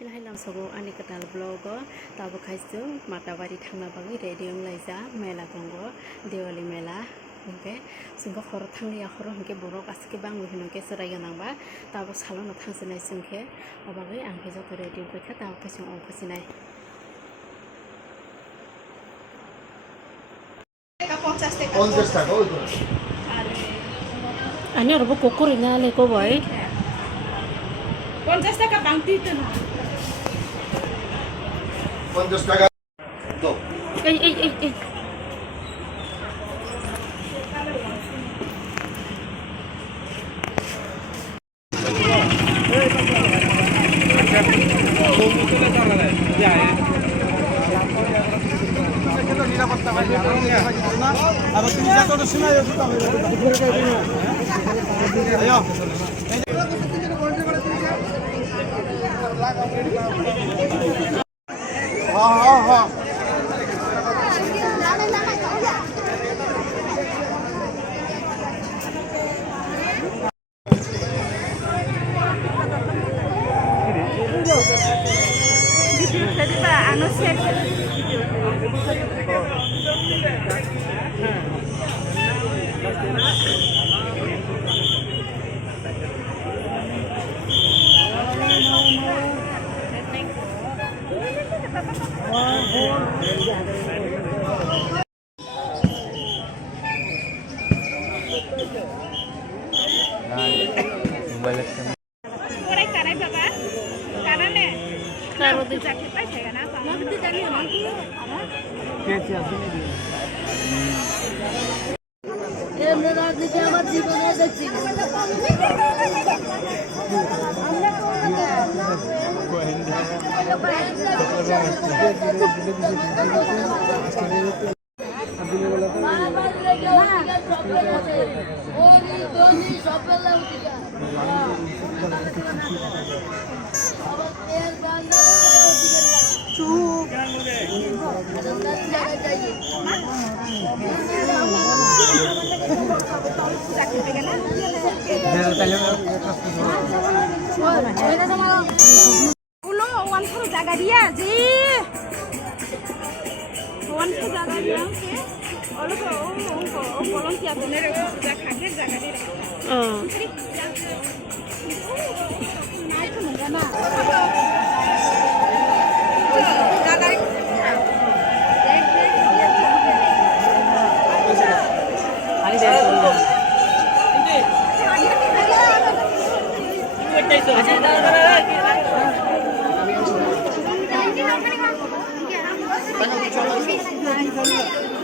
Hello hello sogo ani katal blog tabo khaisung matawari thangna bagi radium laija mela tongo Diwali mela hingke sungko khor thangya khor hingke borok aske bangwi hingke serai ganangba tabo salon thangsinai sungke obagi angke joto radium koitha tabo khaisung ongkhasinai পঞ্চাশ টাকা ওই তো ani orobo kokori na le ko boy 50 টাকা বাংতি তো না 50 টাকা দাও ei আবার তুমি যত সময় আয়ো হ্যাঁ হ্যাঁ Jadi Pak, anu share Kurai karai Bapak. Karane. Karo di jaket pa saya na. Mabdi tadi nanti. কেছে আসেনি এমনি রাজনীতি আমার জীবনে দেখছি Ulo wan thuru jaga dia ji. Wan thuru jaga dia ke. Olo ko volunteer donere ja khage jaga dia. Nai to mungana.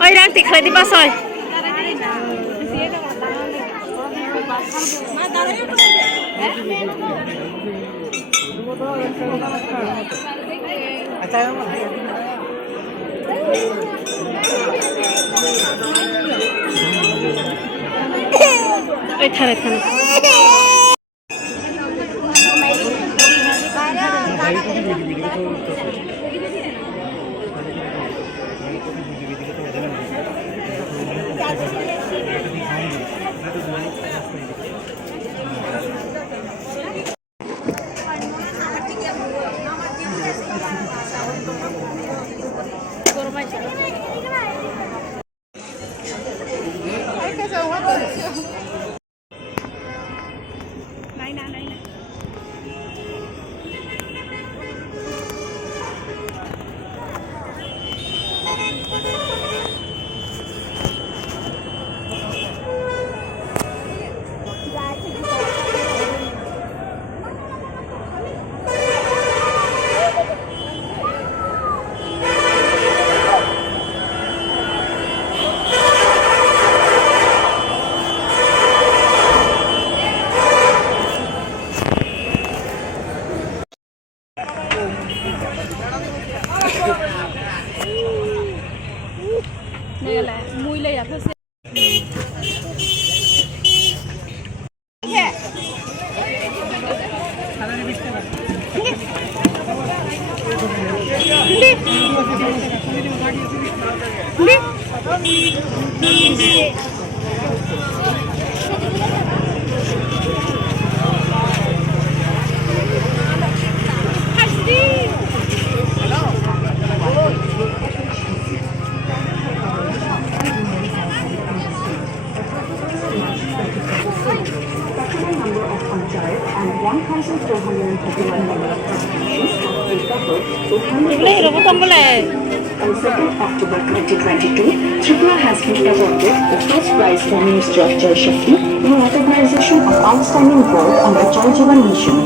oi rang tikhai di pasoi আচ্ছা oi thare Nai. Này là mùi lây à thôi. Hadi. এরকম বলে On 2nd October 2022, Tripura has been awarded the first prize for Ministry of Jal Shakti in recognition of outstanding work on the Jal Jeevan Mission.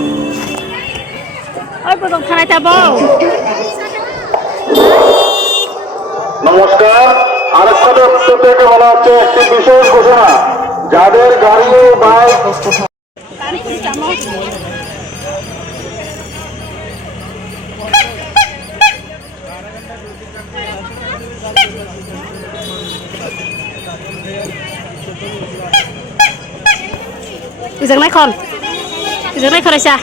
ওই প্রথম খানায় যাবো নমস্কার, আরেকটা তথ্য থেকে বলা হচ্ছে একটি বিশেষ ঘোষণা, যাদের গাড়ি ও বাইক ইজং নাই খরাইছা